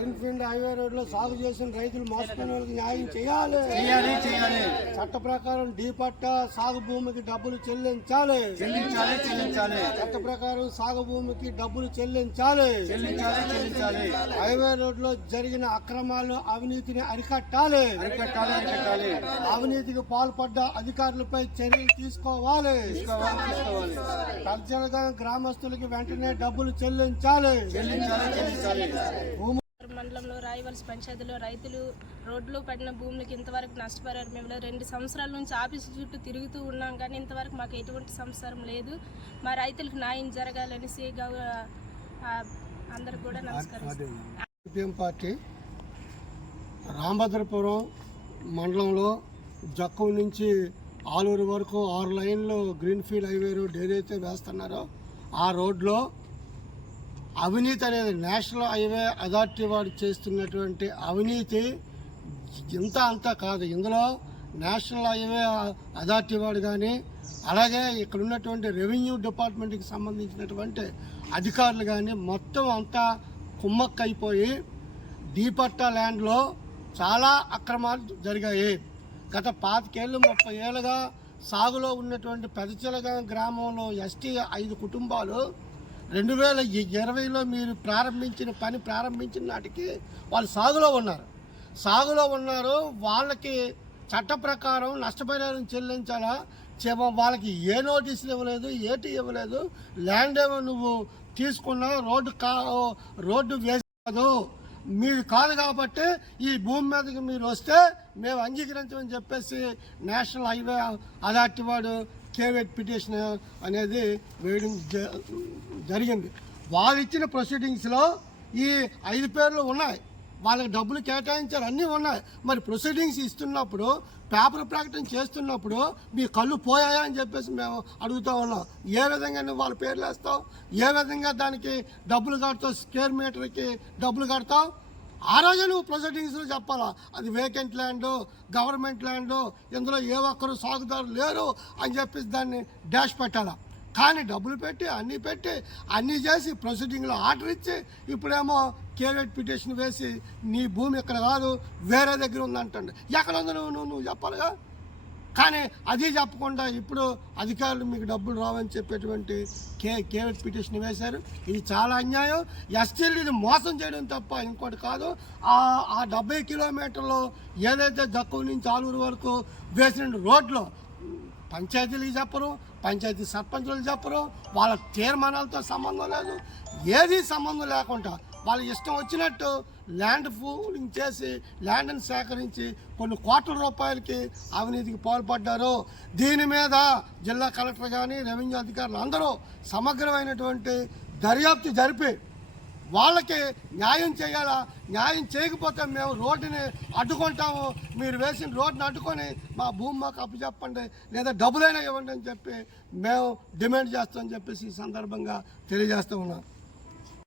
Greenfield highway road లో సాగు చేసిన రైతులు మోసపోయిన వాళ్ళకి న్యాయం చేయాలి. చట్ట ప్రకారం డీ పట్టా సాగు భూమికి డబ్బులు చెల్లించాలి. చట్ట ప్రకారం సాగు భూమికి డబ్బులు చెల్లించాలి. హైవే రోడ్ లో జరిగిన అక్రమాలు అవినీతిని అరికట్టాలి. అవినీతికి పాల్పడ్డ అధికారులపై చర్యలు తీసుకోవాలి. తక్షణంగా గ్రామస్తులకి వెంటనే డబ్బులు చెల్లించాలి. మండలంలో రాయవలస పంచాయతీలో రైతులు రోడ్లు పడిన భూములకు ఇంతవరకు నష్టపరిహారం ఇవ్వలేదు. 2 సంవత్సరాల నుంచి ఆఫీసు చుట్టూ తిరుగుతూ ఉన్నాం, కానీ ఇంతవరకు మాకు ఎటువంటి సంసారం లేదు. మా రైతులకు న్యాయం జరగాలని అందరికి కూడా నమస్కారం. సిపిఎం పార్టీ రామభద్రపురం మండలంలో జక్కం నుంచి ఆలూరు వరకు 6 లైన్లు గ్రీన్ఫీల్డ్ హైవే రోడ్ ఏదైతే వేస్తున్నారో ఆ రోడ్లో అవినీతి అనేది నేషనల్ హైవే అథారిటీ వాడు చేస్తున్నటువంటి అవినీతి ఇంత అంతా కాదు. ఇందులో నేషనల్ హైవే అథారిటీ వాడు కానీ అలాగే ఇక్కడ ఉన్నటువంటి రెవెన్యూ డిపార్ట్మెంట్కి సంబంధించినటువంటి అధికారులు కానీ మొత్తం అంతా కుమ్మక్కైపోయి డీపట్టా ల్యాండ్లో చాలా అక్రమాలు జరిగాయి. గత 25 ఏళ్ళు 30 ఏళ్ళుగా సాగులో ఉన్నటువంటి పెదచిలగ గ్రామంలో ఎస్టీ 5 కుటుంబాలు 2020లో మీరు ప్రారంభించిన నాటికి వాళ్ళు సాగులో ఉన్నారు. వాళ్ళకి చట్ట ప్రకారం నష్టపరిహారం చెల్లించాలా? వాళ్ళకి ఏ నోటీసులు ఇవ్వలేదు, ఏటి ఇవ్వలేదు. ల్యాండ్ ఏమో నువ్వు తీసుకున్నా రోడ్డు వేసాదు మీరు కాదు కాబట్టి ఈ భూమి మీదకి మీరు వస్తే మేము అంగీకరించమని చెప్పేసి నేషనల్ హైవే అథారిటీ వాడు కేవెట్ పిటిషన్ అనేది వేయడం జరిగింది. వాళ్ళు ఇచ్చిన ప్రొసీడింగ్స్లో ఈ 5 పేర్లు ఉన్నాయి, వాళ్ళకి డబ్బులు కేటాయించారు, అన్నీ ఉన్నాయి. మరి ప్రొసీడింగ్స్ ఇస్తున్నప్పుడు పేపర్ ప్రకటన చేస్తున్నప్పుడు మీ కళ్ళు పోయాయా అని చెప్పేసి మేము అడుగుతూ ఉన్నాం. ఏ విధంగా నువ్వు వాళ్ళ పేర్లు వేస్తావు? ఏ విధంగా దానికి డబ్బులు కడతావు? స్క్వేర్ మీటర్కి డబ్బులు కడతావు? ఆ రోజే నువ్వు ప్రొసీడింగ్స్లో చెప్పాలా అది వేకెంట్ ల్యాండ్, గవర్నమెంట్ ల్యాండ్, ఇందులో ఏ ఒక్కరు సాగుదారు లేరు అని చెప్పేసి దాన్ని డాష్ పెట్టాలా. కానీ డబ్బులు పెట్టి అన్నీ చేసి ప్రొసీడింగ్లో ఆర్డర్ ఇచ్చి ఇప్పుడేమో కేవెట్ పిటిషన్ వేసి నీ భూమి ఇక్కడ కాదు వేరే దగ్గర ఉందంటండి. ఎక్కడ ఉందో నువ్వు చెప్పాలిగా. కానీ అది చెప్పకుండా ఇప్పుడు అధికారులు మీకు డబ్బులు రావని చెప్పేటువంటి కేవెట్ పిటిషన్ వేశారు. ఇది చాలా అన్యాయం. ఎస్టీలు ఇది మోసం చేయడం తప్ప ఇంకోటి కాదు. ఆ 70 కిలోమీటర్లు ఏదైతే జక్కం నుంచి ఆలూరు వరకు వేసిన రోడ్లో పంచాయతీలకు చెప్పరు, పంచాయతీ సర్పంచులకు చెప్పరు, వాళ్ళ తీర్మానాలతో సంబంధం లేదు. ఏది సంబంధం లేకుండా వాళ్ళ ఇష్టం వచ్చినట్టు ల్యాండ్ పూలింగ్ చేసి ల్యాండ్ని సేకరించి కొన్ని కోట్ల రూపాయలకి అవినీతికి పాల్పడ్డారు. దీని మీద జిల్లా కలెక్టర్ కానీ రెవెన్యూ అధికారులు అందరూ సమగ్రమైనటువంటి దర్యాప్తు జరిపి వాళ్ళకి న్యాయం చేయాలా. న్యాయం చేయకపోతే మేము రోడ్డుని అడ్డుకుంటాము, మీరు వేసిన రోడ్డుని అడ్డుకొని మా భూమి మాకు అప్పచెప్పండి లేదా డబ్బులైనా ఇవ్వండి అని చెప్పి మేము డిమాండ్ చేస్తామని చెప్పేసి ఈ సందర్భంగా తెలియజేస్తూ ఉన్నాం.